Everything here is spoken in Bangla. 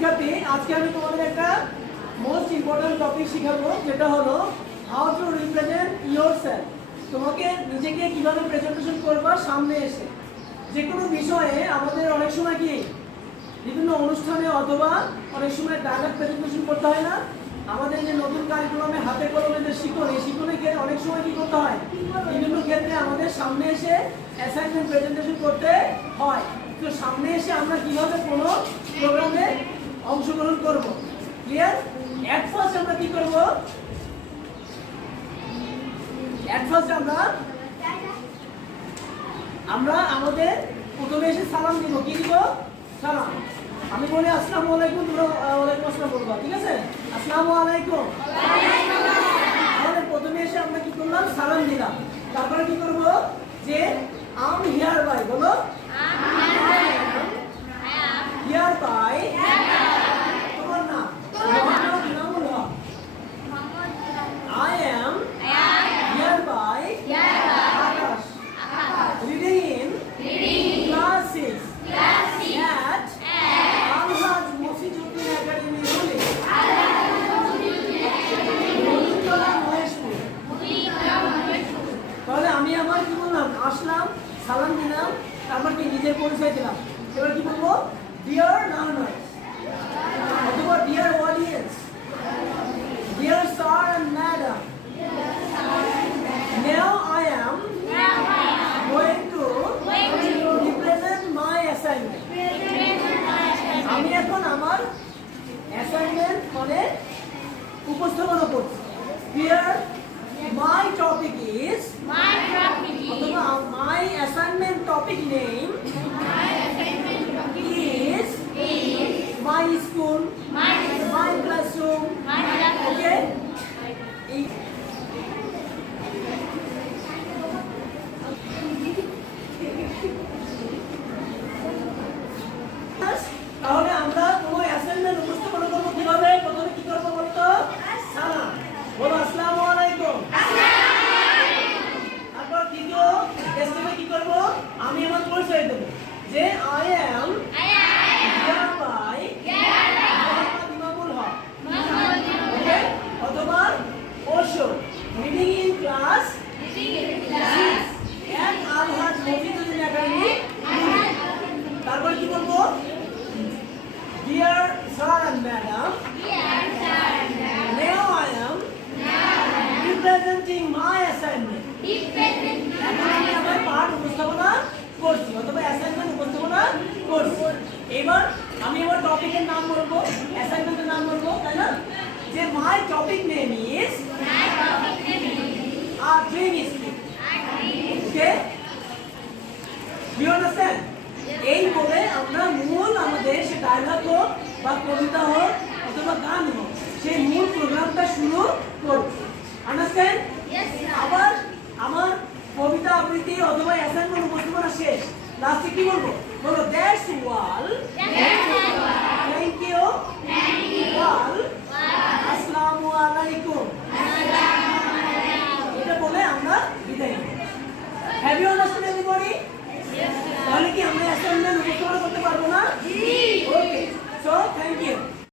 শিক্ষার্থী, আজকে আমি তোমাদের একটা মোস্ট ইম্পর্টেন্ট টপিক শেখাবো, যেটা হলো হাউ টু রিপ্রেজেন্ট ইয়োরসেলফ। তোমাকে নিজেকে কিভাবে প্রেজেন্টেশন করবা সামনে এসে। যে কোনো বিষয়ে আমাদের অনেক সময় কি বিভিন্ন অনুষ্ঠানে অথবা অনেক সময় ডায়লগ প্রেজেন্টেশন করতে হয় না? আমাদের যে নতুন কারিকুলামে হাতে কলমে যে শিক্ষণ, এই শিক্ষণের ক্ষেত্রে অনেক সময় কি করতে হয়, বিভিন্ন ক্ষেত্রে আমাদের সামনে এসে অ্যাসাইনমেন্ট প্রেজেন্টেশন করতে হয়। তো সামনে এসে আমরা কিভাবে কোনো প্রোগ্রামে অংশগ্রহণ করব, ক্লিয়ার? এট ফার্স্ট আমরা কি করব? এট ফার্স্ট আমরা আমাদের প্রথমে এসে সালাম দিব। কি দিব? সালাম। আমি বলি আসসালামু আলাইকুম, তোমরা ওয়ালাইকুম আসসালাম বলবা, ঠিক আছে? আসসালামু আলাইকুম। তাহলে প্রথমে এসে আমরা কি করলাম? সালাম দিলাম। তারপরে কি করব? যে আম হিয়ার বাই, বলো হিয়ার বাই। তোমার নাম? I am hereby reading in class 6 at Al-Haj Mofiduddin Academy, Ruling, Monitora, Maheshpur। তাহলে আমি আমার কি বললাম? আসলাম, সালাম দিলাম, তারপর কি নিজের পরিচয় দিলাম। এবার কি বলবো? ডিয়ার লার্নার্স অথবা dear audience, dear sir and madam, now I am going to represent my assignment. আমি এখন আমার অ্যাসাইনমেন্ট মানে উপস্থাপনা করছি। Here my topic is অথবা my assignment topic name is my school, my classroom. Okay? তাহলে আমরা কোনো অ্যাসাইনমেন্ট উপস্থাপন করব কিভাবে? প্রথমে কি করব বলতো? সালাম। বলো আসসালামু আলাইকুম। তারপর দ্বিতীয় স্টেপে কি করব? আমি আমার পরিচয় দেব, যে I am hereby Mohammad Imamul Haque, okay? অথবা also reading in class 6 at Al-Haj Mofiduddin Academy। তারপর কি বলবো? Dear sir and madam, now I am representing my assignment. এখন আমি আমার পাঠ উপস্থাপনা করছি অথবা অ্যাসাইনমেন্ট উপস্থাপনা করছি। এবার আমি আমার টপিকের নাম বলবো, অ্যাসাইনমেন্টের নাম বলবো, তাই না? যে my topic name is a dream school. Okay? Do you understand? এই বলে আমরা মূল আমাদের সে ডায়লগ হোক বা কবিতা হোক অথবা গান হোক, সেই মূল প্রোগ্রামটা শুরু করব। আন্ডারস্ট্যান্ড? আবার আমার কবিতা আবৃত্তি অথবা অ্যাসাইনমেন্ট উপস্থাপনা শেষ, লাস্টে কি বলবো? বলো দ্যাটস ওয়াল